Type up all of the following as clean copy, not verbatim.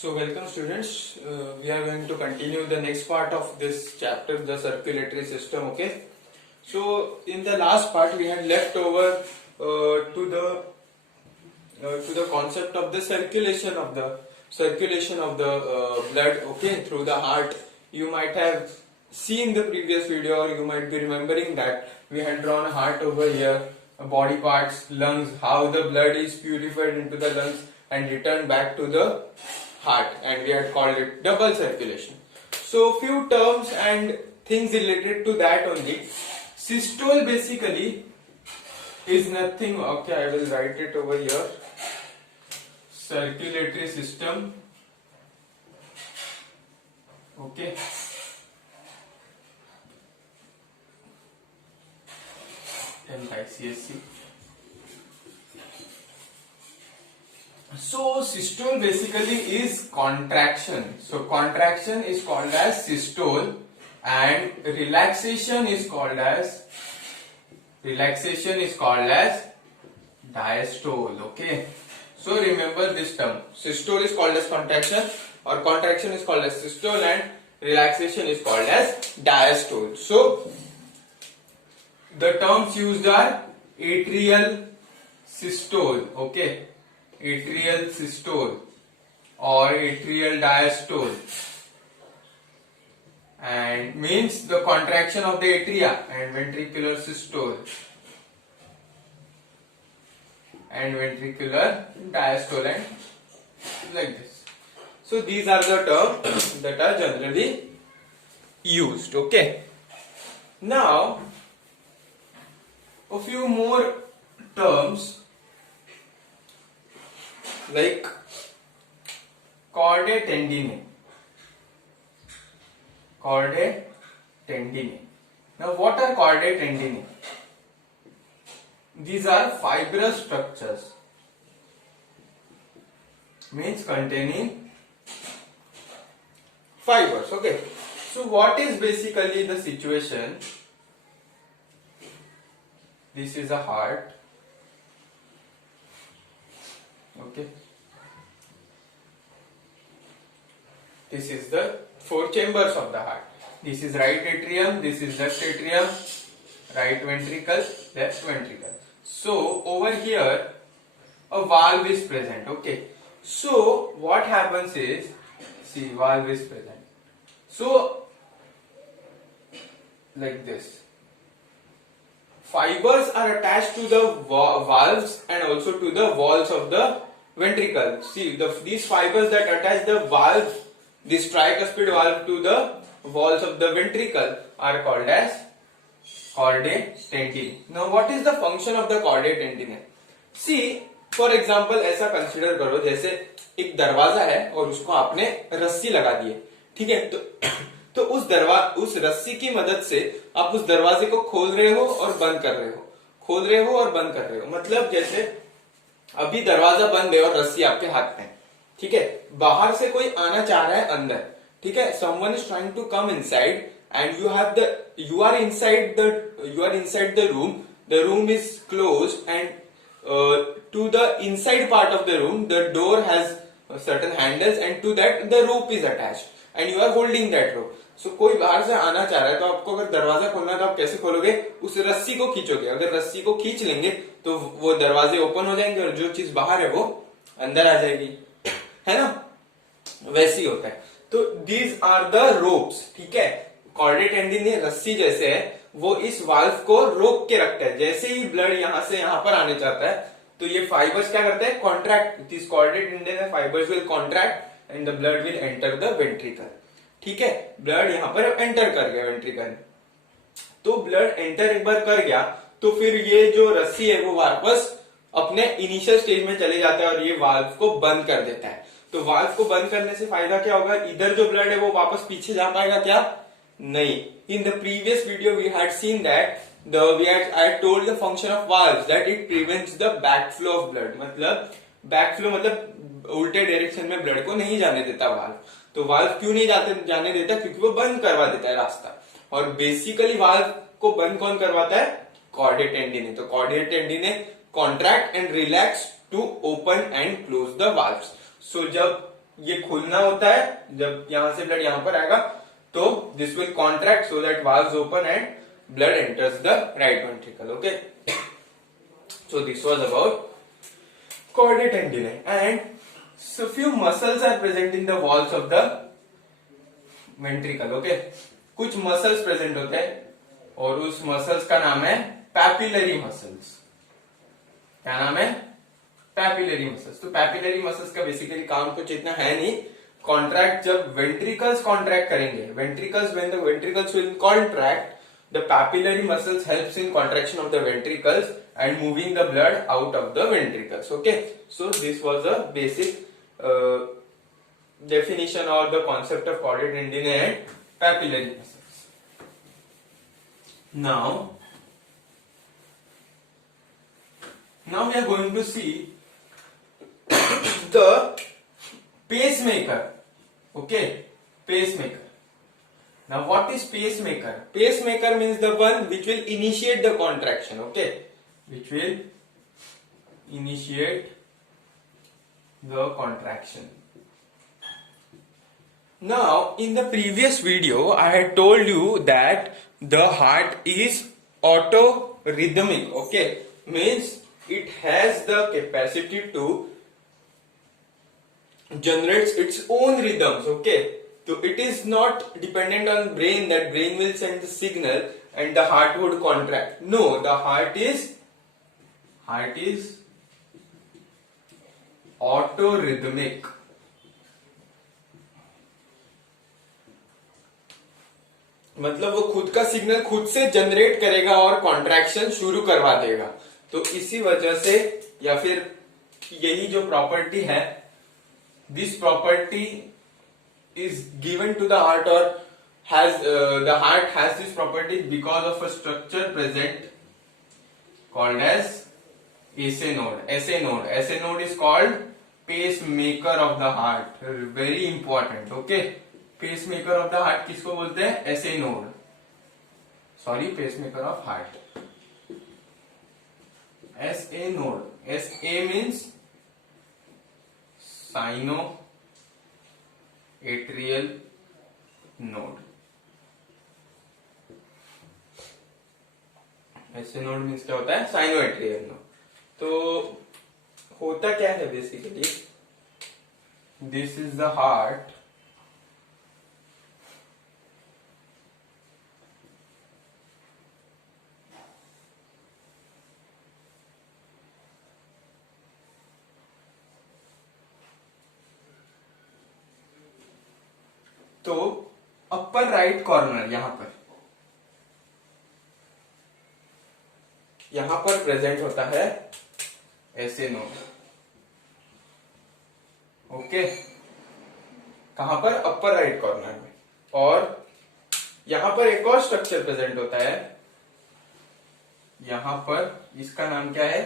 So welcome students, we are going to continue the next part of this chapter, the circulatory system. Okay, so in the last part we had left over to the concept of the circulation of the blood, okay, through the heart. You might have seen the previous video, or you might be remembering that we had drawn a heart over here, body parts, lungs, how the blood is purified into the lungs and returned back to the heart, and we had called it double circulation. So few terms and things related to that only. Systole basically is nothing, okay, I will write it over here. Circulatory system, okay. MICSC. So systole basically is contraction. So contraction is called as systole, and relaxation is called as diastole. Okay. So remember this term. Systole is called as contraction, or contraction is called as systole, and relaxation is called as diastole. So the terms used are atrial systole, okay, atrial systole or atrial diastole, and means the contraction of the atria, and ventricular systole and ventricular diastole, and like this. So these are the terms that are generally used, okay. Now a few more terms like chordae tendineae. Now what are chordae tendineae? These are fibrous structures, means containing fibers, okay. So what is basically the situation? This is a heart, okay. This is the four chambers of the heart. This is right atrium, this is left atrium, right ventricle, left ventricle. So over here a valve is present, okay. So what happens is, see, valve is present. So like this, fibers are attached to the valves and also to the walls of the ventricle. See, these fibers that attach the valve, this tricuspid valve, to the walls of the ventricle are called as chordae tendineae. Now what is the function of the chordae tendineae? See, for example, ऐसा consider करो जैसे एक दरवाजा है और उसको आपने रस्सी लगा दी है, ठीक है, तो उस रस्सी की मदद से आप उस दरवाजे को खोल रहे हो और बंद कर रहे हो, खोल रहे हो और बंद कर रहे हो. मतलब जैसे अभी दरवाजा बंद है और रस्सी आपके हाथ में, ठीक है, बाहर से कोई आना चाह रहा है अंदर, ठीक है, someone is trying to come inside and you are inside the room. The room is closed, and to the inside part of the room the door has certain handles, and to that the rope is attached and you are holding that rope. So कोई बाहर से आना चाह रहा है तो आपको अगर दरवाजा खोलना है तो आप कैसे खोलोगे? उस रस्सी को खींचोगे. अगर रस्सी को खींच लेंगे तो वो दरवाजे ओपन हो जाएंगे और जो चीज बाहर है वो अंदर आ जाएगी, है ना, वैसे ही होता है. तो दीज आर द रोप्स, ठीक है. chordae tendineae रस्सी जैसे है, वो इस वाल्व को रोक के रखता है. जैसे ही ब्लड यहां से यहां पर आने चाहता है तो ये फाइबर्स क्या करते हैं? Contract. This chordae tendineae fibres will contract and the blood will enter the ventricle, ठीक है. ब्लड यहां पर एंटर कर गया वेंट्रिकल. तो ब्लड एंटर एक बार कर गया तो फिर ये जो रस्सी है वो वापस अपने इनिशियल स्टेज में चले जाता है और ये वाल्व को बंद कर देता है. तो वाल्व को बंद करने से फायदा क्या होगा? इधर जो ब्लड है वो वापस पीछे जा पाएगा क्या? नहीं. In the previous video we had seen that I had told the function of valves that it prevents the backflow of blood. मतलब backflow मतलब उल्टे डायरेक्शन में ब्लड को नहीं जाने देता वाल्व. तो वाल्व क्यों नहीं जाने देता? क्योंकि वो बंद करवा देता है रास्ता. और बेसिकली वाल्व को बंद कौन करवाता है? chordae tendineae. तो chordae tendineae contract and relax to open and close the valves. So जब ये खुलना होता है, जब यहां से ब्लड यहां पर आएगा तो this will contract so that valves open and blood enters the right ventricle. Okay, so this was about chordate tendinae, and so few muscles are present in the walls of the ventricle. Okay, कुछ muscles present होते हैं और उस muscles का नाम है papillary muscles. क्या नाम है? papillary muscles. तो papillary muscles का बेसिकली काम कुछ इतना है नहीं. कॉन्ट्रैक्ट जब वेंट्रिकल्स कॉन्ट्रैक्ट करेंगे, ventricles when the ventricles will contract, the papillary muscles helps in contraction of the ventricles and moving the blood out of the ventricles. Okay, so this was a basic definition or the concept of chordate tendinae and papillary muscles. Now we are going to see the pacemaker. Okay, pacemaker. Now what is pacemaker? Pacemaker means the one which will initiate the contraction. Okay, which will initiate the contraction. Now in the previous video I had told you that the heart is autorhythmic. Okay, means it has the capacity to generate its own rhythms. Okay, so it is not dependent on brain, that brain will send the signal and the heart would contract. No, the heart is autorhythmic. मतलब वो खुद का signal खुद से generate करेगा और contraction शुरू करवा देगा. तो इसी वजह से, या फिर यही जो प्रॉपर्टी है, this property is given to the heart, or has the heart has this property because of a structure present called as SA node. SA node is called pacemaker of the heart. Very important. Okay, pacemaker of the heart किसको बोलते हैं? SA node. Sorry, pacemaker of heart. SA node. SA means sino atrial node. ऐसे node means क्या होता है? Sinoatrial node. तो होता क्या है basically, this is the heart, तो अपर राइट कॉर्नर यहां पर प्रेजेंट होता है ऐसे नोड. ओके, कहां पर? अपर राइट कॉर्नर में. और यहां पर एक और स्ट्रक्चर प्रेजेंट होता है यहां पर, इसका नाम क्या है?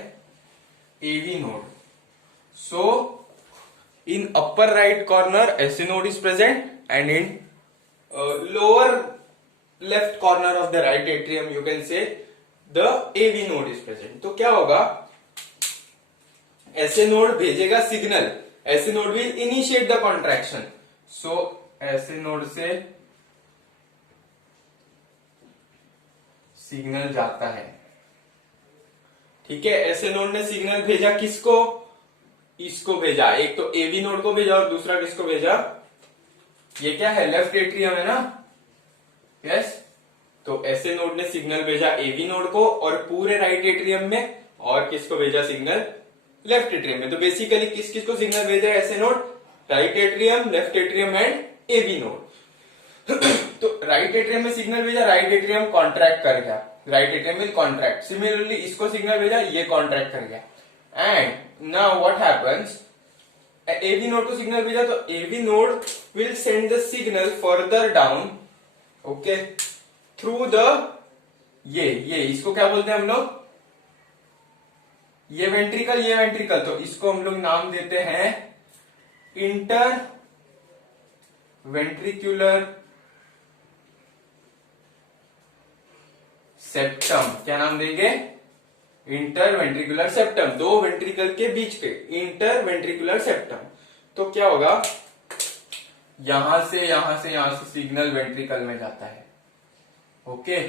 AV node. So in upper right corner SA node is present, and in lower left corner of the right atrium you can say the AV node is present. तो क्या होगा? ऐसे नोड भेजेगा सिग्नल, ऐसे node will initiate the contraction. So ऐसे node से signal जाता है. ठीक है, ऐसे नोड ने सिग्नल भेजा किसको? इसको भेजा. एक तो AV नोड को भेजा और दूसरा किसको भेजा? ये क्या है? लेफ्ट एट्रियम है ना. यस, तो ऐसे नोड ने सिग्नल भेजा एवी नोड को और पूरे राइट एट्रियम में, और किसको भेजा सिग्नल? लेफ्ट एट्रियम में. तो बेसिकली किस किस को सिग्नल भेजा ऐसे node? Right atrium, left atrium and AV node. तो राइट एट्रियम में सिग्नल भेजा, राइट एट्रियम कॉन्ट्रैक्ट कर गया, right atrium will contract. Similarly इसको सिग्नल भेजा, ये कॉन्ट्रैक्ट कर गया. And now what happens? AV node को सिग्नल भेजा तो AV node will send the signal further down, okay, through the ये इसको क्या बोलते हैं हम लोग? ये वेंट्रिकल, तो इसको हम लोग नाम देते हैं इंटर वेंट्रिकुलर सेप्टम. क्या नाम देंगे? Inter ventricular septum. दो वेंट्रिकल के बीच पे इंटर वेंट्रिकुलर सेप्टम. तो क्या होगा? यहां से सिग्नल वेंट्रिकल में जाता है। ओके,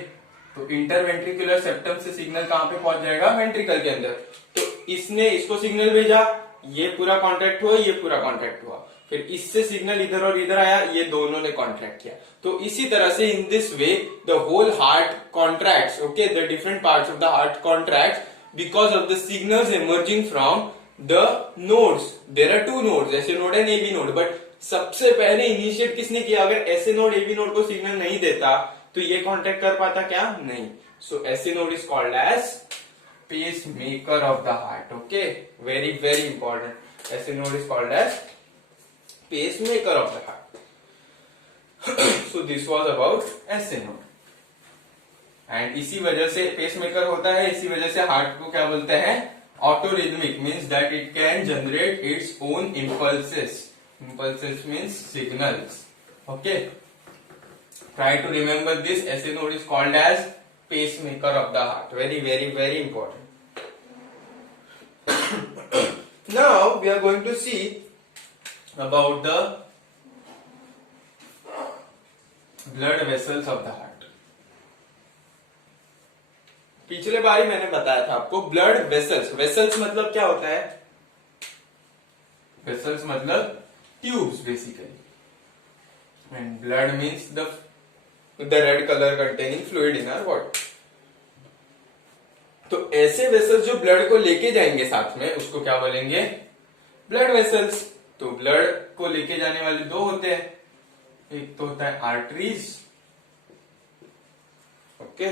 तो इंटरवेंट्रिकुलर सेप्टम से सिग्नल कहां पे पहुंच जाएगा? वेंट्रिकल के अंदर। तो इसने इसको सिग्नल भेजा, ये पूरा कॉन्ट्रैक्ट हुआ, ये पूरा कॉन्ट्रैक्ट हुआ, फिर इससे सिग्नल इधर और इधर आया, ये दोनों ने कॉन्ट्रैक्ट किया। तो इसी तरह से in this way the whole heart contracts. Okay, the different parts of the heart contracts because of the signals emerging from the nodes. There are two nodes, SA node and AB node, but सबसे पहले इनिशिएट किसने किया? अगर SA node AB node को signal नहीं देता तो ये कॉन्टैक्ट कर पाता क्या? नहीं। So SA node is called as pacemaker of the heart. Okay, very very important. SA node is called as pacemaker of the heart. So this was about SA node. And इसी वजह से pace maker होता है, इसी वजह से heart को क्या बोलते हैं? Autorhythmic, means that it can generate its own impulses. Impulses means signals. Okay. Try to remember this. SA node is called as pacemaker of the heart. Very, very, very important. Now we are going to see about the blood vessels of the heart. पिछले बार ही मैंने बताया था आपको blood vessels. Vessels मतलब क्या होता है? Vessels मतलब tubes basically, and blood means the red color containing fluid in our body. तो ऐसे वेसल्स जो ब्लड को लेके जाएंगे साथ में, उसको क्या बोलेंगे? Blood vessels. तो ब्लड को लेके जाने वाले दो होते हैं, एक तो होता है आर्टरीज, ओके,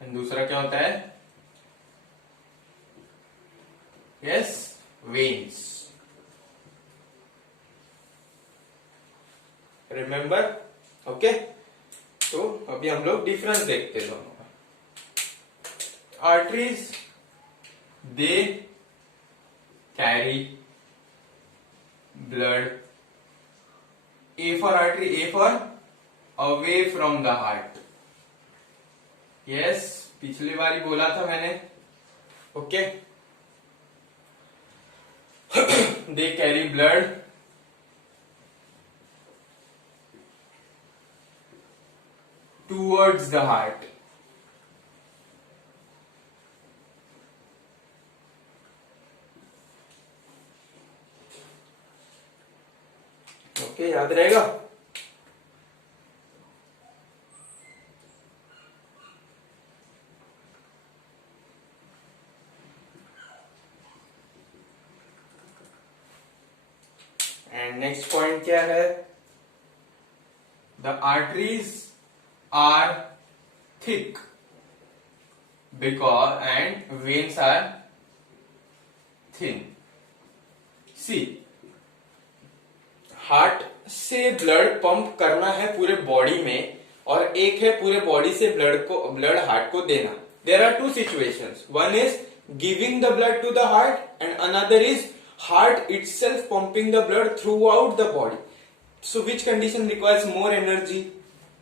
एंड दूसरा क्या होता है? Yes, veins. रिमेंबर? ओके, तो अभी हम लोग डिफरेंस देखते हैं दोनों का। Arteries, they carry blood, a for artery, a for away from the heart. Yes, पिछली बार ही बोला था मैंने। Okay, they carry blood towards the heart. Okay, याद रहेगा? एंड नेक्स्ट पॉइंट क्या है? The arteries are thick because and veins are thin. See, heart से ब्लड पंप करना है पूरे बॉडी में, और एक है पूरे बॉडी से ब्लड हार्ट को देना। There are two situations, one is giving the blood to the heart and another is heart itself pumping the blood throughout the body. So which condition requires more energy?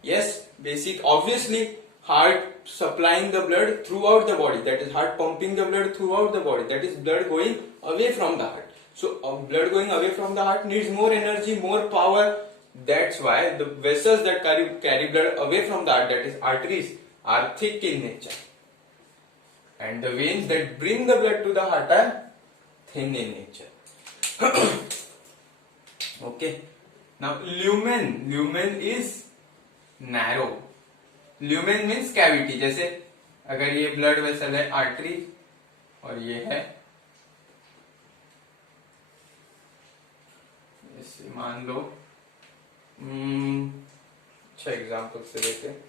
Yes, basic, obviously heart supplying the blood throughout the body, that is heart pumping the blood throughout the body, that is blood going away from the heart. So blood going away from the heart needs more energy, more power. That's why the vessels that carry blood away from the heart, that is arteries, are thick in nature, and the veins that bring the blood to the heart are thin in nature. Okay, now lumen is narrow. Lumen means cavity. जैसे अगर ये blood vessel है artery और ये है, जैसे मान लो, अच्छा एग्जाम्पल से देते हैं।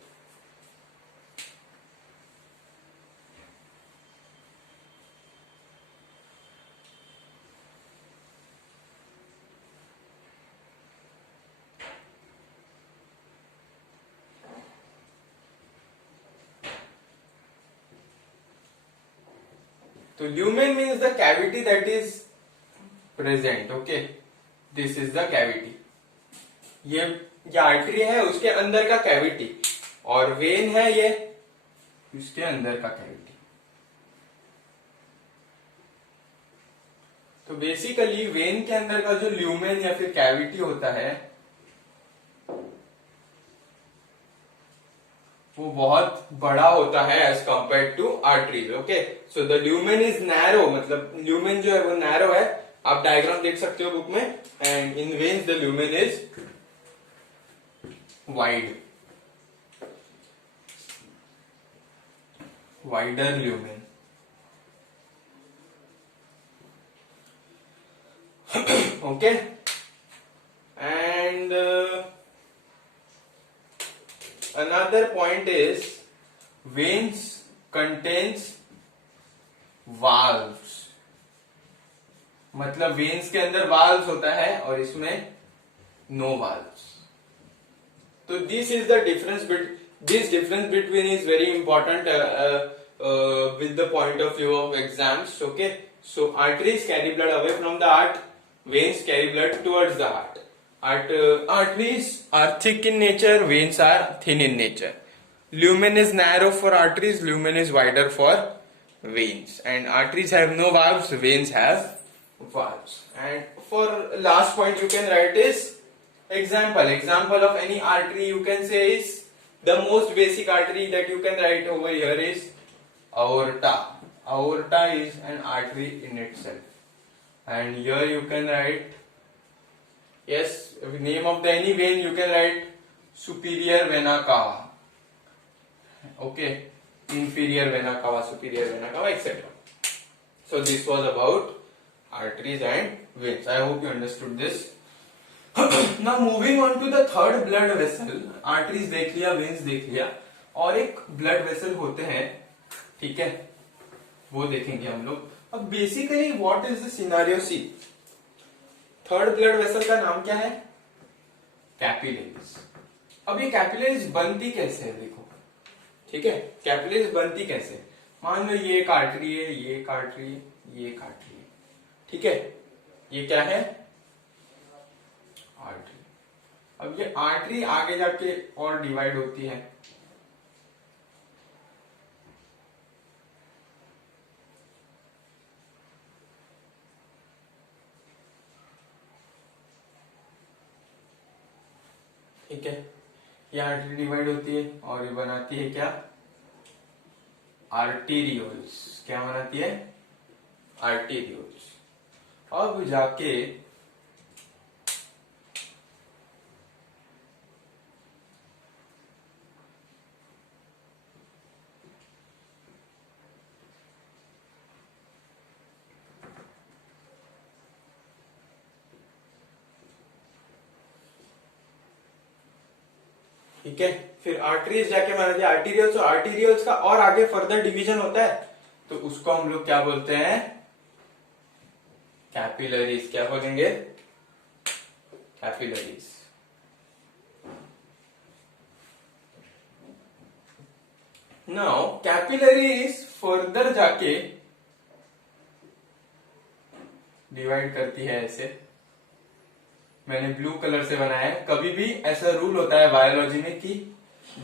तो lumen means the cavity that is present. Okay, this is the cavity. ये आर्टरी है, उसके अंदर का कैविटी, और वेन है ये, उसके अंदर का कैविटी। तो बेसिकली वेन के अंदर का जो ल्यूमेन या फिर कैविटी होता है वो बहुत बड़ा होता है as compared to arteries. Okay, so the lumen is narrow, मतलब ल्यूमेन जो है वो नैरो है. आप डायग्राम देख सकते हो बुक में. And in veins the lumen is wide, wider lumen. Okay, and another point is veins contains valves. मतलब वेन्स के अंदर वाल्व्स होता है और इसमें नो वाल्व्स. तो this is the difference. This difference between is very important with the point of view of exams. Okay, so arteries carry blood away from the heart, veins carry blood towards the heart. Arteries are thick in nature, veins are thin in nature. Lumen is narrow for arteries, lumen is wider for veins. And arteries have no valves, veins have valves. And for last point you can write is example. Example of any artery you can say is the most basic artery that you can write over here is aorta. Aorta is an artery in itself. And here you can write, yes, name of the any vein you can write superior vena cava. Okay, inferior vena cava, superior vena cava, etc. So this was about arteries and veins. I hope you understood this. Now moving on to the third blood vessel. Arteries देख लिया, veins देख लिया, और एक blood vessel होते हैं, ठीक है, वो देखेंगे हम लोग. अब basically what is the scenario. See, third blood vessel का नाम क्या है? कैपिलरीज. अब ये कैपिलरीज बनती कैसे है देखो, ठीक है. कैपिलरीज बनती कैसे? मान लो ये एक आर्टरी है, ये एक आर्टरी है, ये एक आर्टरी है, ठीक है. ये क्या है? आर्टरी. अब ये आर्टरी आगे जाके और डिवाइड होती है. ठीक है, ये आर्टरी डिवाइड होती है और ये बनाती है क्या? आर्टीरियोल्स. क्या बनाती है? आर्टीरियोल्स. अब जाके ठीक है, फिर आर्टरीज जाके बनाती है आर्टीरियल्स, और आर्टीरियल्स का और आगे फर्दर डिवीजन होता है तो उसको हम लोग क्या बोलते हैं? कैपिलरीज. क्या बोलेंगे? कैपिलरीज. नाउ कैपिलरीज फर्दर जाके डिवाइड करती है ऐसे. मैंने ब्लू कलर से बनाया है. कभी भी ऐसा रूल होता है बायोलॉजी में कि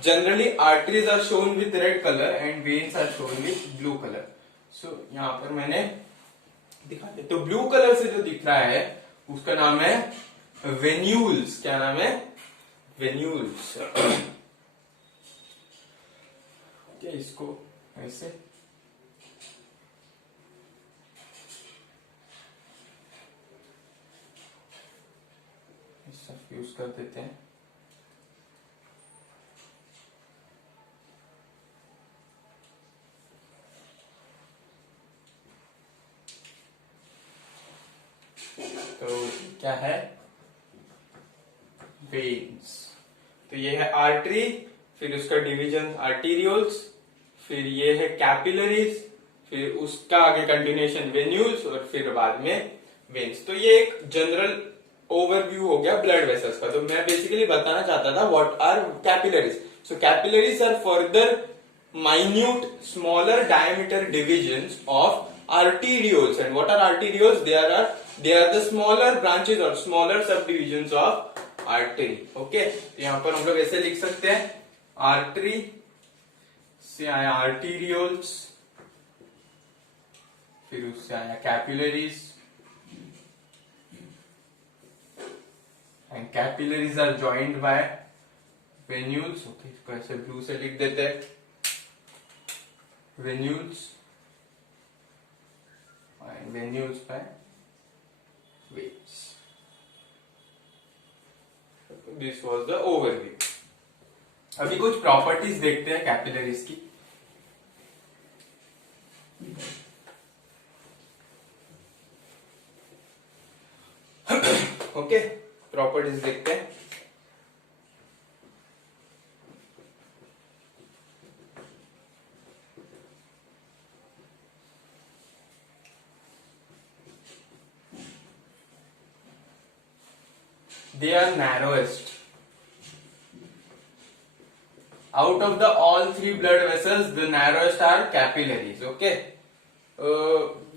generally arteries are shown with red colour and veins are shown with blue colour. So यहां पर मैंने दिखा दिया. तो ब्लू कलर से जो दिख रहा है उसका नाम है वेन्यूल्स. क्या नाम है? वेन्यूल्स. इसको ऐसे यूज कर देते हैं. तो क्या है? वेन्स. तो ये है आर्टरी, फिर उसका डिवीजन आर्टीरियोल्स, फिर ये है कैपिलरीज, फिर उसका आगे कंटिन्यूएशन वेन्यूल्स, और फिर बाद में वेन्स. तो ये एक जनरल ओवरव्यू हो गया ब्लड वेसल्स का. तो मैं बेसिकली बताना चाहता था what are capillaries. So capillaries are further minute smaller diameter divisions of arterioles. And what are arterioles? They are the smaller branches or smaller subdivisions of artery. Okay, यहाँ पर हम लोग ऐसे लिख सकते हैं, artery से आया arterioles, फिर उससे आया capillaries, capillaries are joined by venules. Okay, इसको ऐसे ब्लू से लिख देते हैं, venules and venules by veins. This was the overview. अभी कुछ प्रॉपर्टीज देखते हैं कैपिलरीज की. ओके, प्रॉपर्टीज देखते हैं. They are narrowest. Out of the all three blood vessels, the narrowest are capillaries. Okay,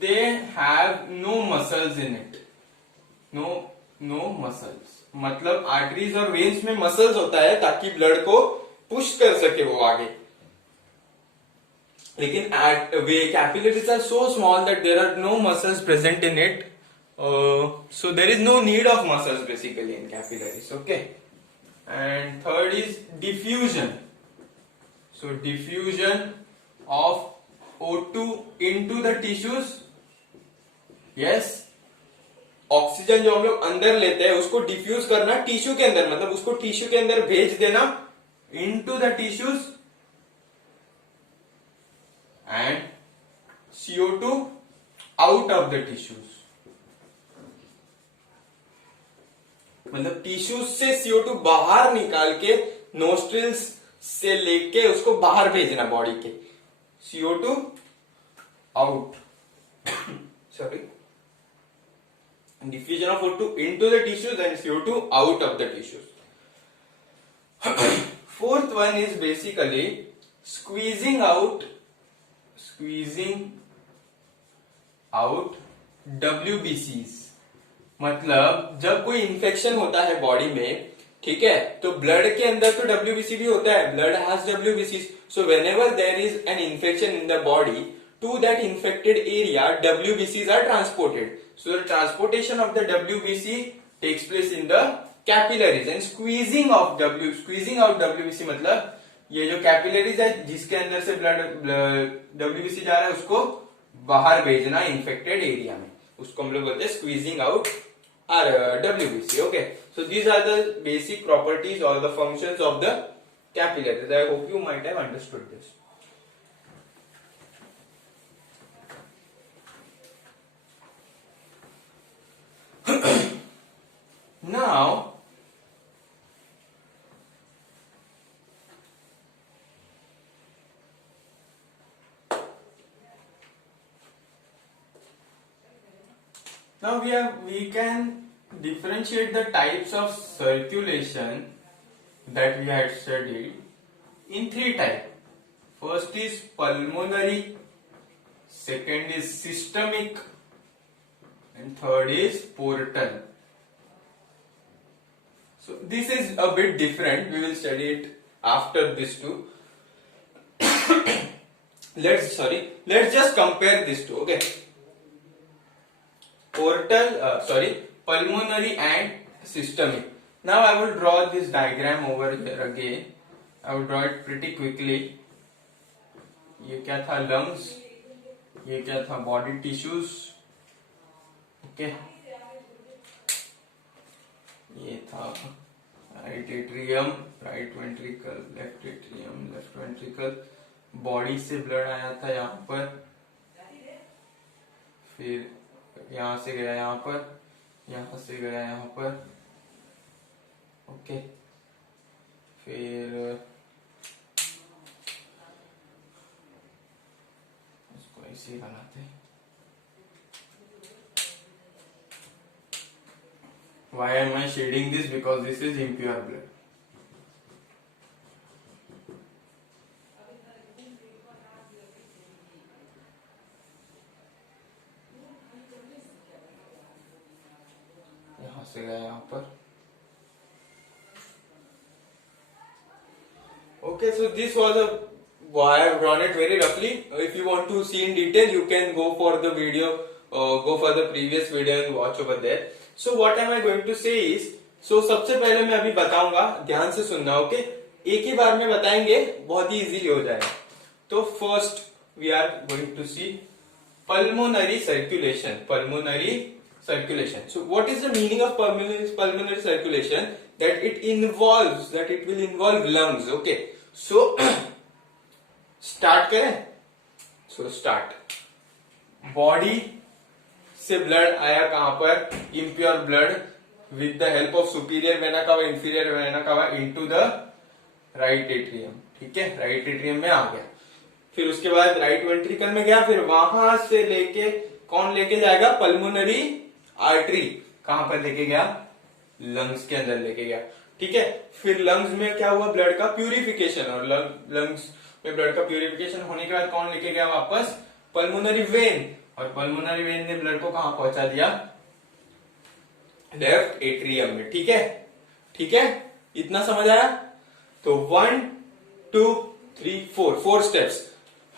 they have no muscles in it. No muscles. मतलब arteries और veins में मसल्स होता है ताकि ब्लड को पुश कर सके वो आगे. लेकिन capillaries are so small that there are no muscles present in it. So there is no need of muscles basically in capillaries. Okay, and third is diffusion. So diffusion of O2 into the tissues. Yes, oxygen जो हम लोग अंदर लेते हैं उसको diffuse करना tissue के अंदर, मतलब उसको टिश्यू के अंदर भेज देना into the tissues, and CO2 out of the tissues. मतलब टिश्यूज से CO2 बाहर निकाल के नोस्ट्रिल्स से लेके उसको बाहर भेजना बॉडी के. CO2 out, sorry, diffusion of O2 into the tissues and CO2 out of the tissues. Fourth one is basically squeezing out WBCs. मतलब जब कोई इंफेक्शन होता है बॉडी में, ठीक है, तो ब्लड के अंदर तो WBC भी होता है, blood has WBCs. So whenever there is an infection in the body, to that infected area WBCs are transported. So the transportation of the WBC takes place in the capillaries, and squeezing out WBC मतलब ये जो capillaries है जिसके अंदर से blood WBC जा रहा है उसको बाहर भेजना infected area में, उसको हम लोग बोलते हैं squeezing out WBC. Okay, so these are the basic properties or the functions of the capillaries. I hope you might have understood this. Now we can differentiate the types of circulation that we had studied in three types. First is pulmonary, second is systemic, and third is portal. So this is a bit different. We will study it after this too. Let's just compare these two. Okay, pulmonary and systemic. Now I will draw this diagram over here again. I will draw it pretty quickly. ये क्या था, lungs, ये क्या था, body tissues. Okay, ये था right atrium, right ventricle, left atrium, left ventricle. Body से blood आया था यहाँ पर, फिर यहाँ से गया यहाँ पर, यहाँ से गया यहाँ पर. ओके, फिर इसको ऐसे बनाते हैं. Why am I shading this? Because this is impure blood. यहाँ से गया यहाँ पर. Okay, so this was I have drawn it very roughly. If you want to see in detail, you can go for the previous video and watch over there. So what am I going to say is, सबसे पहले मैं अभी बताऊंगा, ध्यान से सुनना, okay. एक ही बार में बताएंगे, बहुत ही इजीली हो जाएगा। तो first we are going to see pulmonary circulation. Pulmonary circulation. So what is the meaning of pulmonary circulation? That it will involve lungs. Okay. So start करें. So start. Body से blood आया कहां पर? Impure blood with the help of superior vena cava, inferior vena cava into the right atrium. ठीक है, right atrium में आ गया। फिर उसके बाद राइट वेंट्रिकल में गया, फिर वहां से लेके कौन लेके जाएगा? Pulmonary artery. कहां पर लेके गया? लंग्स के अंदर लेके गया। ठीक है, फिर लंग्स में क्या हुआ? ब्लड का प्यूरिफिकेशन, और लंग्स में ब्लड का प्यूरिफिकेशन होने के बाद कौन लेके गया वापस? पल्मोनरी वेन, और पल्मोनरी वेन ने ब्लड को कहां पहुंचा दिया? लेफ्ट एट्रियम में। ठीक है, ठीक है, इतना समझ आया? तो 1 2 3 4 4 steps.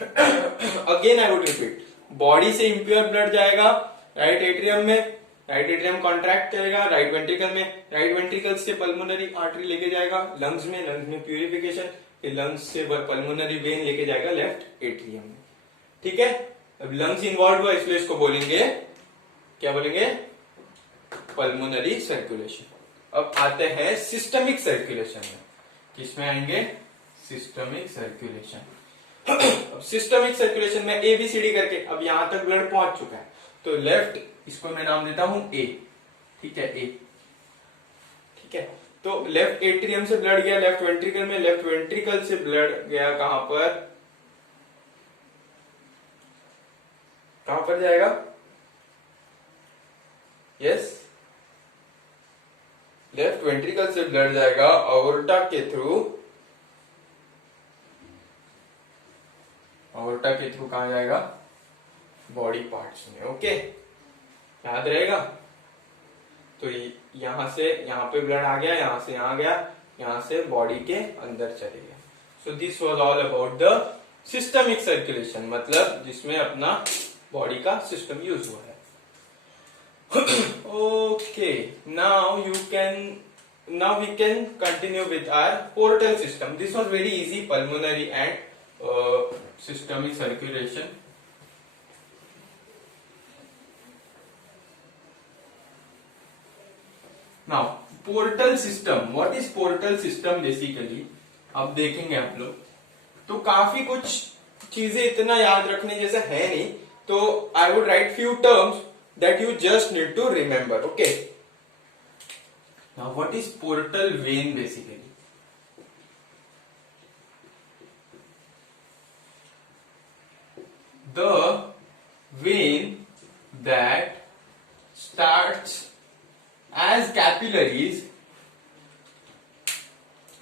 Again I would repeat, body से इंप्योर ब्लड जाएगा राइट एट्रियम में, राइट एट्रियम कॉन्ट्रैक्ट करेगा राइट वेंट्रिकल में, राइट वेंट्रिकल से पल्मोनरी आर्टरी लेके जाएगा लंग्स में प्यूरिफिकेशन, फिर लंग्स से पल्मोनरी वेन लेके जाएगा लेफ्ट एट्रियम में। ठीक है, अब लंग्स इन्वॉल्व हुआ इसलिए इसको बोलेंगे, क्या बोलेंगे? Pulmonary circulation. अब आते हैं सिस्टमिक सर्कुलेशन में। किसमें आएंगे? Systemic circulation. अब सिस्टमिक सर्कुलेशन में ABCD करके अब यहां तक ब्लड पहुंच चुका है, तो लेफ्ट, इसको मैं नाम देता हूं A। ठीक है, A। ठीक है, तो लेफ्ट एट्रियम से ब्लड गया लेफ्ट वेंट्रिकल में, लेफ्ट वेंट्रिकल से ब्लड गया कहां पर? कहां पर जाएगा? यस, लेफ्ट वेंट्रिकल से ब्लड जाएगा अओर्टा के थ्रू, अओर्टा के थ्रू कहां जाएगा? बॉडी पार्ट्स में। ओके, याद रहेगा? तो यहां से यहां पे ब्लड आ गया, यहां से यहां गया, यहां से बॉडी के अंदर चले गया। सो this was all about the systemic circulation, मतलब जिसमें अपना बॉडी का सिस्टम यूज हुआ है। Okay, now we can continue with our portal system. This was very easy, pulmonary and systemic circulation. Now portal system, what is portal system basically? अब देखेंगे आप लोग, तो काफी कुछ चीजें इतना याद रखने जैसा है नहीं, तो I would write few terms that you just need to remember. Okay, now what is portal vein basically? The vein that starts as capillaries.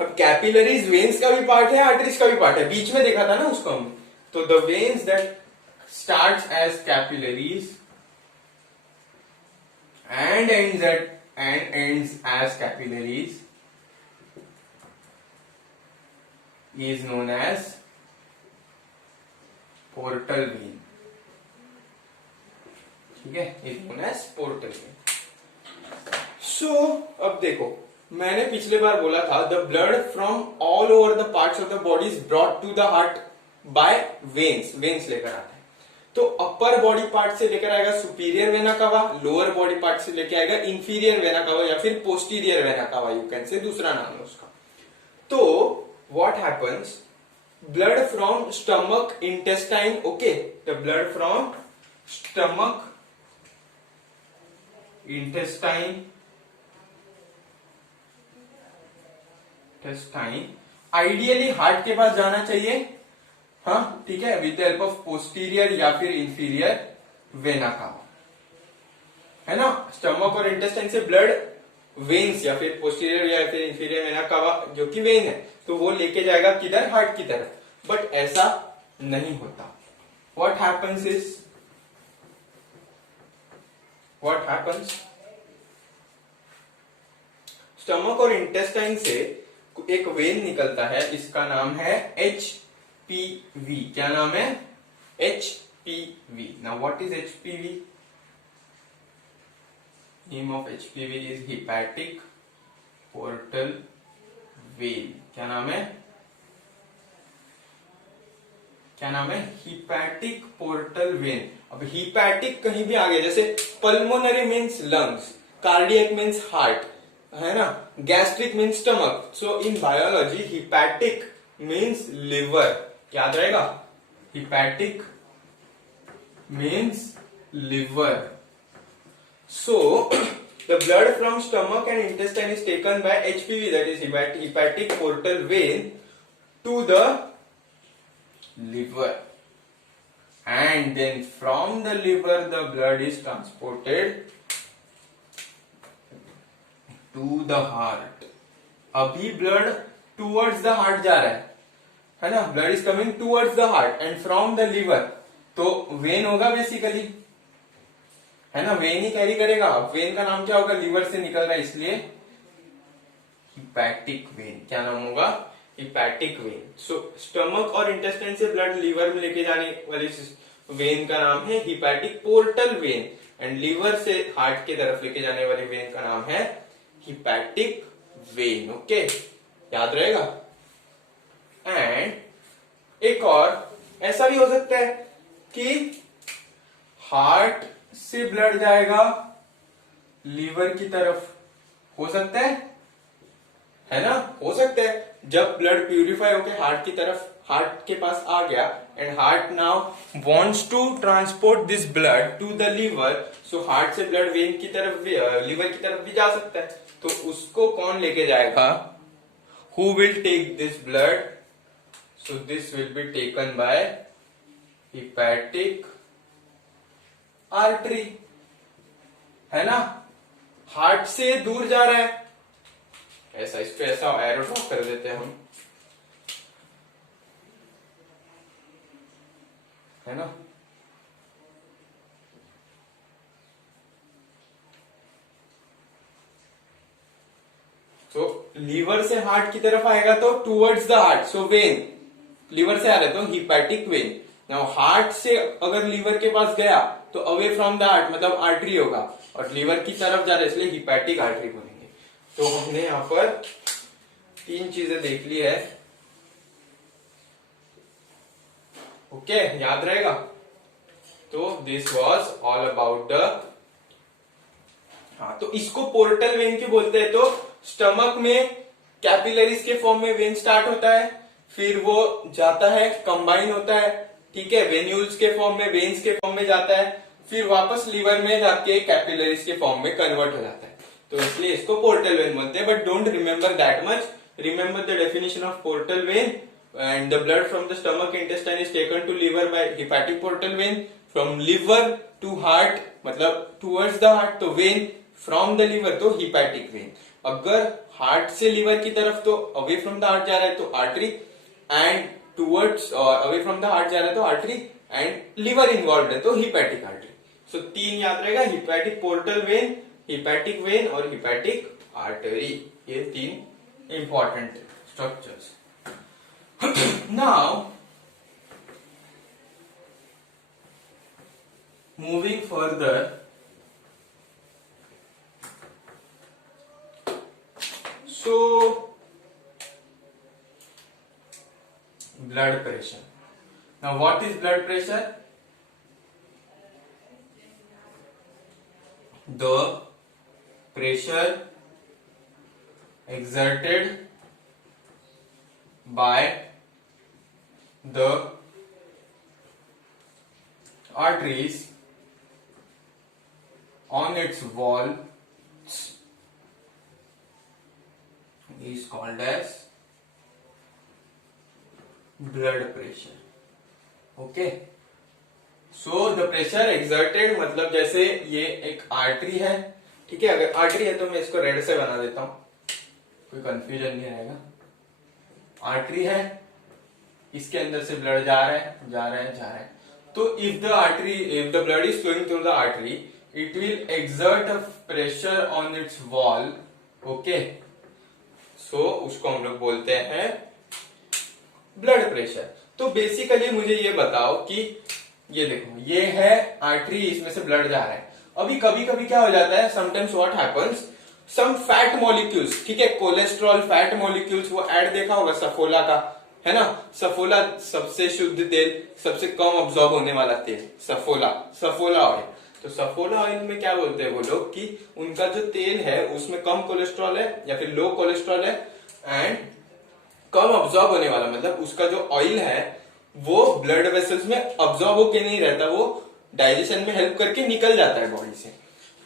अब कैपिलरीज वेन्स का भी पार्ट है, आर्टरीज का भी पार्ट है, बीच में देखा था ना उसको हम। तो the veins that starts as capillaries and ends as capillaries is known as portal vein. ठीक है, is known as portal vein. So अब देखो, मैंने पिछले बार बोला था the blood from all over the parts of the body is brought to the heart by veins लेकर आता है। तो अपर बॉडी पार्ट से लेकर आएगा superior vena cava, lower body part से लेकर आएगा इंफीरियर वेना कावा या फिर posterior vena cava, you can say, दूसरा नाम है उसका। तो what happens? Blood from stomach intestine, okay, the blood from stomach intestine ideally heart के पास जाना चाहिए, हाँ ठीक है, with the help of posterior या फिर इंफीरियर वेना कावा, है ना। स्टमक और इंटेस्टाइन से ब्लड वेन्स या फिर पोस्टीरियर या फिर इंफीरियर वेना कावा जो कि वेन है, तो वो लेके जाएगा किधर? हार्ट की तरफ। बट ऐसा नहीं होता। What happens? स्टमक और इंटेस्टाइन से एक वेन निकलता है, इसका नाम है HPV। क्या नाम है? HPV। Now what is HPV? Name of HPV is hepatic portal vein, क्या नाम है, क्या नाम है, हिपैटिक पोर्टल वेन। अब हिपैटिक कहीं भी आ गया, जैसे pulmonary means lungs, cardiac means heart, है ना, gastric means stomach. So in biology hepatic means liver, याद रहेगा, hepatic means liver. So the blood from stomach and intestine is taken by HPV, that is hepatic portal vein, to the liver, and then from the liver the blood is transported to the heart. अभी blood towards the heart जा रहा है ना, blood is coming towards the heart and from the liver, तो vein होगा basically, है ना, when he carry करेगा। वेन का नाम क्या होगा, लीवर से निकल रहा है इसलिए हिपैटिक वेन, क्या नाम होगा, हिपैटिक वेन। सो स्टमक और इंटेस्टाइन से ब्लड लीवर में लेके जाने वाली वेन का नाम है hepatic portal vein, and liver से हार्ट की तरफ लेके जाने वाली वेन का नाम है हिपैटिक वेन। ओके, याद रहेगा। एंड एक और ऐसा भी हो सकता है कि हार्ट से ब्लड जाएगा लीवर की तरफ, हो सकता है ना, हो सकता है। जब ब्लड प्यूरिफाई होकर हार्ट की तरफ, हार्ट के पास आ गया, and heart now wants to transport this blood to the liver, so heart से ब्लड वेन की तरफ भी, लीवर की तरफ भी जा सकता है। तो उसको कौन लेके जाएगा, who will take this blood, so this will be taken by hepatic artery, है ना, हार्ट से दूर जा रहा है, ऐसा, इस पे ऐसा एरो ड्रॉ कर देते हैं हम, है ना। तो लीवर से हार्ट की तरफ आएगा तो towards the heart, so vein, liver से आ रहा है तो हिपैटिक वेन। नाउ हार्ट से अगर लीवर के पास गया तो अवे फ्रॉम द हार्ट, मतलब आर्टरी होगा, और लीवर की तरफ जा रहा है इसलिए हिपैटिक आर्टरी बोलेंगे। तो हमने यहां पर 3 चीजें देख ली है। ओके, याद रहेगा। तो this was all about the, हाँ, तो इसको पोर्टल वेन क्यों बोलते हैं, तो स्टमक में कैपिलरीज के फॉर्म में वेन स्टार्ट होता है, फिर वो जाता है, कंबाइन होता है, ठीक है, वेन्यूल्स के फॉर्म में, वेन्स के फॉर्म में जाता है, फिर वापस लीवर में जाके कैपिलरीज के फॉर्म में कन्वर्ट हो जाता है। तो इसलिए इसको पोर्टल वेन बोलते हैं। But don't remember that much, remember the definition of portal vein, and the blood from the stomach intestine is taken to liver by hepatic portal vein, from liver to heart मतलब towards the heart, तो vein from the liver तो hepatic vein. अगर heart से liver की तरफ तो away from the heart जा रहा है तो artery, and towards away from the heart जा रहा है तो आर्टरी, एंड लिवर इन्वॉल्व है तो हिपैटिक आर्टरी। सो 3 याद रहेगा, hepatic portal when, hepatic vein और हिपैटिक आर्टरी, ये 3 important structures. Now moving further, so blood pressure. Now what is blood pressure? The pressure exerted by the arteries on its walls is called as blood pressure. Okay, so the pressure exerted मतलब जैसे ये एक artery है, ठीक है, अगर artery है तो मैं इसको रेड से बना देता हूं, कोई कंफ्यूजन नहीं रहेगा। आर्टरी है, इसके अंदर से ब्लड जा रहा है, जा रहा है, जा रहा है, तो if the blood is flowing through the artery, it will exert a pressure on its wall. Okay, so उसको हम लोग बोलते हैं ब्लड प्रेशर। तो बेसिकली मुझे ये बताओ कि ये देखो, ये है आर्टरी, इसमें से ब्लड जा रहा है। अभी कभी कभी क्या हो जाता है, sometimes what happens, some fat molecules, ठीक है, कोलेस्ट्रॉल फैट मॉलिक्यूल्स, वो ऐड देखा होगा सफोला का, है ना। सफोला सबसे शुद्ध तेल, सबसे कम ऑब्जॉर्ब होने वाला तेल, सफोला ऑयल। तो सफोला ऑयल में क्या बोलते हैं वो लोग कि उनका जो तेल है उसमें कम कोलेस्ट्रॉल है या फिर लो कोलेस्ट्रॉल है एंड कम ऑब्जॉर्ब होने वाला, मतलब उसका जो ऑयल है वो ब्लड वेसल्स में ऑब्जॉर्ब होके नहीं रहता, वो डाइजेशन में हेल्प करके निकल जाता है बॉडी से।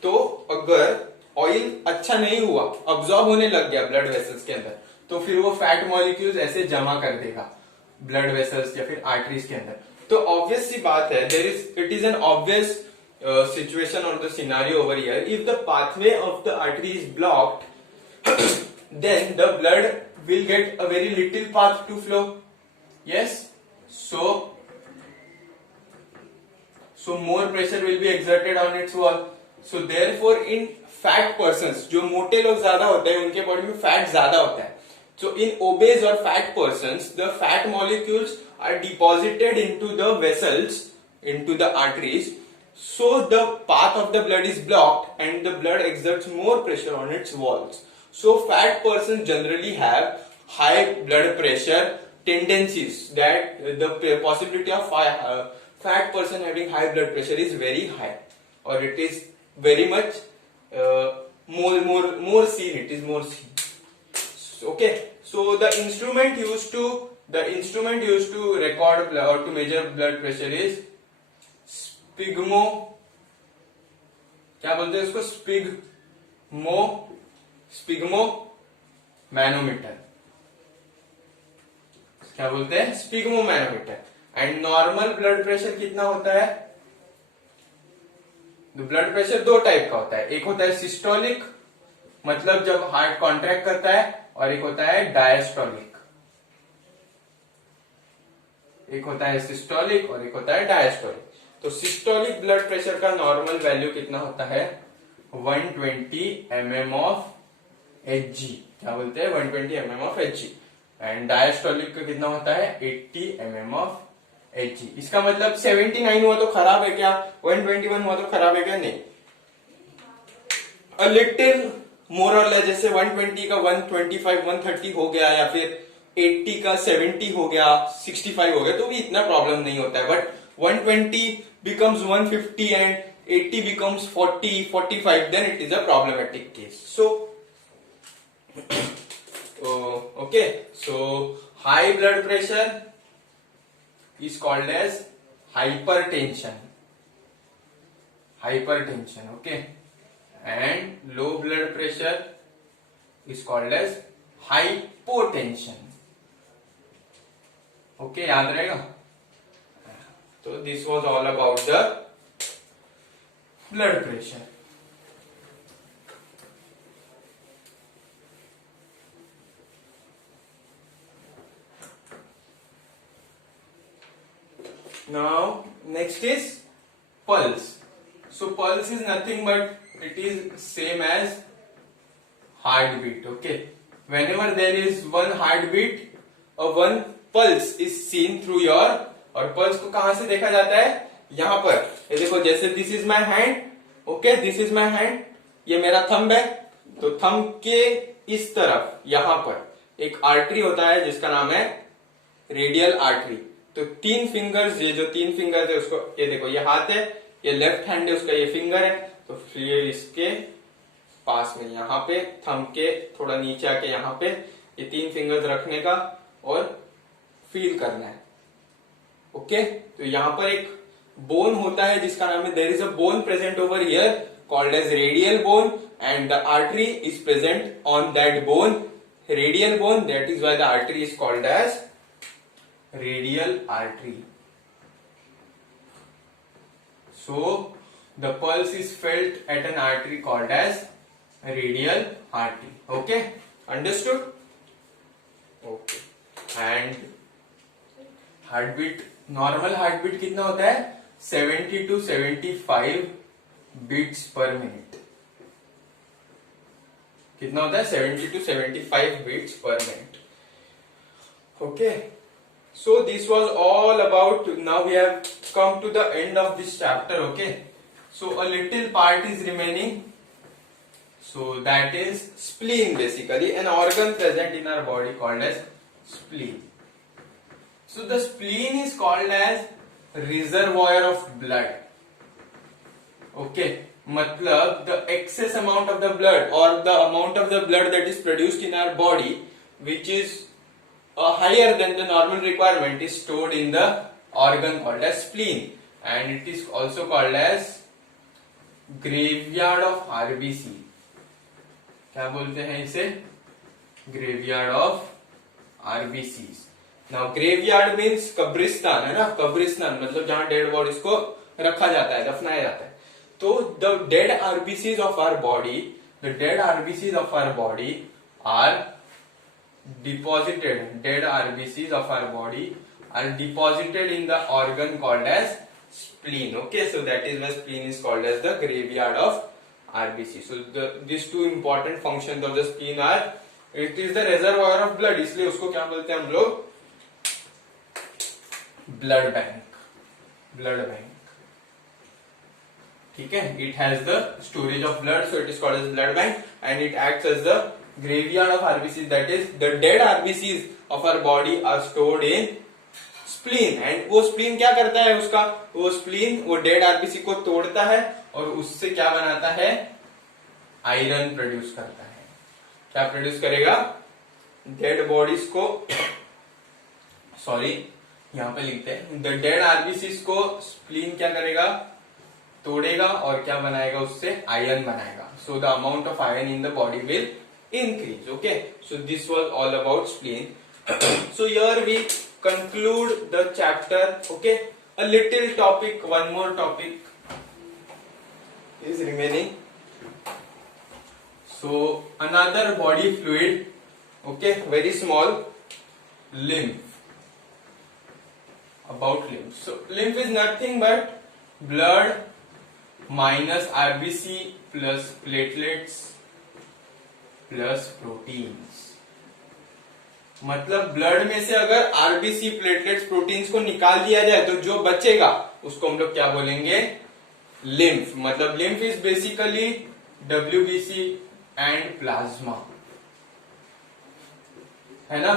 तो अगर ऑयल अच्छा नहीं हुआ, ऑब्जॉर्ब होने लग गया ब्लड वेसल्स के अंदर, तो फिर वो फैट मॉलिक्यूल्स ऐसे जमा कर देगा ब्लड वेसल्स या फिर आर्टरीज के अंदर। तो ऑब्वियस सी बात है, it is an obvious situation और the scenario over here, if the pathway of the artery is blocked then the blood will get a very little path to flow. Yes, so more pressure will be exerted on its wall. So therefore in fat persons, जो मोटे लोग ज्यादा होते हैं उनके body में fat ज्यादा होता है, so in obese or fat persons the fat molecules are deposited into the vessels, into the arteries, so the path of the blood is blocked and the blood exerts more pressure on its walls. So fat persons generally have high blood pressure tendencies, that the possibility of fat person having high blood pressure is very high, or it is very much more seen, it is more seen. Okay, so the instrument used to record or to measure blood pressure is स्पिग्मो, क्या बोलते हैं इसको, स्पिग्मो manometer, क्या बोलते हैं, sphygmomanometer. And normal blood pressure कितना होता है, ब्लड प्रेशर दो टाइप का होता है, एक होता है सिस्टोलिक, मतलब जब हार्ट कॉन्ट्रैक्ट करता है, और एक होता है डायस्टोलिक, एक होता है सिस्टोलिक और एक होता है डायस्टोलिक। तो सिस्टोलिक ब्लड प्रेशर का नॉर्मल वैल्यू कितना होता है, 120 mm ऑफ Hg, क्या बोलते हैं 120 mm of Hg। And diastolic का कितना होता है 80 mm ऑफ Hg। इसका मतलब 79 हुआ तो खराब है क्या, 121 हुआ तो खराब है क्या, नहीं, अ लिटिल मोर और लेस, जैसे 120 का 125 130 हो गया, या फिर 80 का 70 हो गया, 65 हो गया, तो भी इतना प्रॉब्लम नहीं होता है। But 120 becomes 150 and 80 becomes 40 45, then it is a problematic case. So okay, so high blood pressure is called as hypertension, okay, and low blood pressure is called as hypotension, okay, याद रहेगा। So this was all about the blood pressure. Now next is pulse. So pulse is nothing but it is same as heartbeat. Okay. Whenever there is one heartbeat or one pulse is seen through your, और pulse को कहां से देखा जाता है, यहां पर, ये देखो, जैसे this is my hand, okay, this is my hand, ये मेरा थंब है, तो थंब के इस तरफ यहां पर एक आर्टरी होता है जिसका नाम है रेडियल आर्टरी। तो तीन फिंगर्स, ये जो तीन फिंगर्स है उसको, ये देखो, ये हाथ है, ये लेफ्ट हैंड है, उसका ये फिंगर है, तो फिर इसके पास में यहां पे थंब के थोड़ा नीचे आके यहां पे ये तीन फिंगर्स रखने का और फील करना है, ओके। तो यहां पर एक बोन होता है जिसका नाम है, there is a bone present over here called as radial bone, and the artery is present on that bone, radial bone, that is why the artery is called as radial artery. So the pulse is felt at an artery called as radial artery, okay, understood, okay. And heartbeat, normal heartbeat कितना होता है, 70 to 75 beats per minute, कितना होता है 70 to 75 beats per minute, okay. So this was all about, now we have come to the end of this chapter, okay. So a little part is remaining, So that is spleen, basically an organ present in our body called as spleen. So the spleen is called as reservoir of blood. Okay, matlab the excess amount of the blood or the amount of the blood that is produced in our body which is higher than the normal requirement is stored in the organ called as spleen, and it is also called as graveyard of RBC. क्या बोलते हैं इसे? Graveyard of RBCs. Now graveyard means कब्रिस्तान है ना, कब्रिस्तान मतलब जहां डेड बॉडीज को रखा जाता है, दफनाया जाता है. तो the dead RBCs of our body, the dead RBCs of our body are deposited. Dead RBCs of our body are deposited in the organ called as spleen. Okay, so that is why spleen is called as the graveyard of RBC. So these two important functions of the spleen are, it is the reservoir of blood, इसलिए उसको क्या बोलते हैं हम लोग? Blood bank. Blood bank. ठीक है, it has the storage of blood, so it is called as blood bank, and it acts as the graveyard of RBCs. That is, the dead RBCs of our body are stored in spleen. And वो spleen क्या करता है? उसका वो spleen वो dead RBC को तोड़ता है और उससे क्या बनाता है? आयरन प्रोड्यूस करता है. क्या प्रोड्यूस करेगा? डेड बॉडीज को, सॉरी यहां पे लिखते हैं, द डेड आरबीसीज को स्प्लीन क्या करेगा? तोड़ेगा और क्या बनाएगा? उससे आयरन बनाएगा. So the amount of iron in the body will increase. Okay, so this was all about spleen. So here we conclude the chapter. Okay, a little topic, one more topic is remaining. So another body fluid, okay, very small, lymph. About lymph. So lymph is nothing but blood minus RBC plus platelets plus proteins. मतलब blood में से अगर RBC, platelets, proteins को निकाल दिया जाए तो जो बचेगा उसको हम लोग क्या बोलेंगे? लिम्फ. मतलब lymph is basically WBC and plasma, है ना?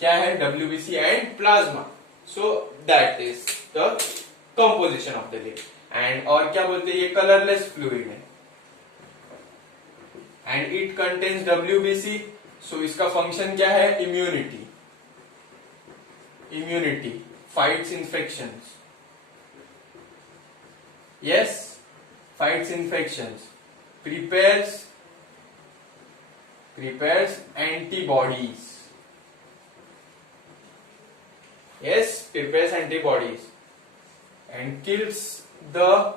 क्या है? WBC and plasma. So that is the composition of the lymph. And और क्या बोलते हैं? ये कलरलेस फ्लूइड है and it contains WBC. so इसका फंक्शन क्या है? Immunity. Immunity fights infections. yes, fights infections. prepares antibodies. yes, prepares antibodies and kills the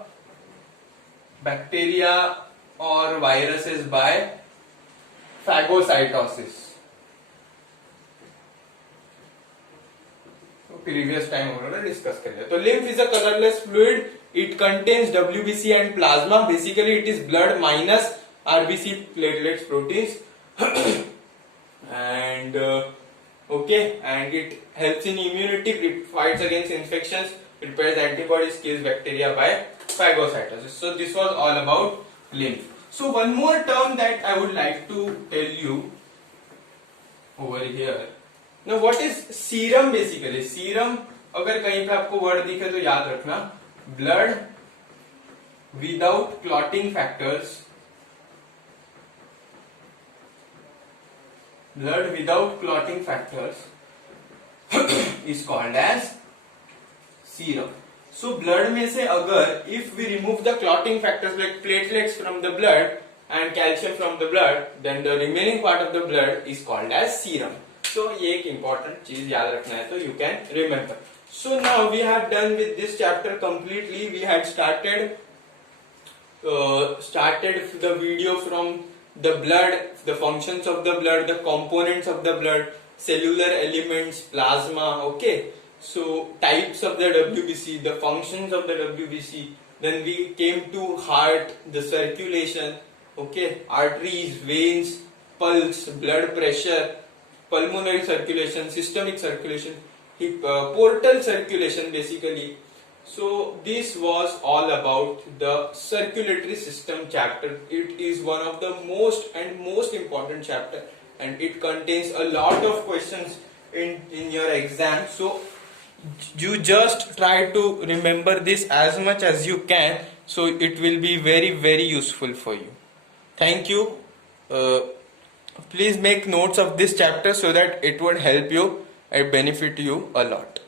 bacteria or viruses by phagocytosis. तो प्रीवियस टाइम हम लोगों ने डिस्कस कर लिया. तो lymph is a colorless fluid. It contains WBC and plasma. Basically, it is blood minus RBC, platelets, proteins, and okay, and it helps in immunity, fights against infections, prepares antibodies, kills bacteria by phagocytosis. So this was all about lymph. So one more term that I would like to tell you over here. Now what is serum? Basically serum, अगर कहीं पे आपको word दिखे तो याद रखना, blood without clotting factors. Blood without clotting factors is called as serum. So blood में से अगर if we remove the clotting factors like platelets from the blood and calcium from the blood, then the remaining part of the blood is called as serum. So ये एक important चीज याद रखना है, तो you can remember. So now we have done with this chapter completely. We had started the video from the blood, the functions of the blood, the components of the blood, cellular elements, plasma. Okay. So types of the WBC, the functions of the WBC. Then we came to heart, the circulation, okay, arteries, veins, pulse, blood pressure, pulmonary circulation, systemic circulation, portal circulation basically, So this was all about the circulatory system chapter. It is one of the most important chapter, and it contains a lot of questions in your exam. So you just try to remember this as much as you can, so it will be very useful for you. Thank you. uh, Please make notes of this chapter so that it would help you and benefit you a lot.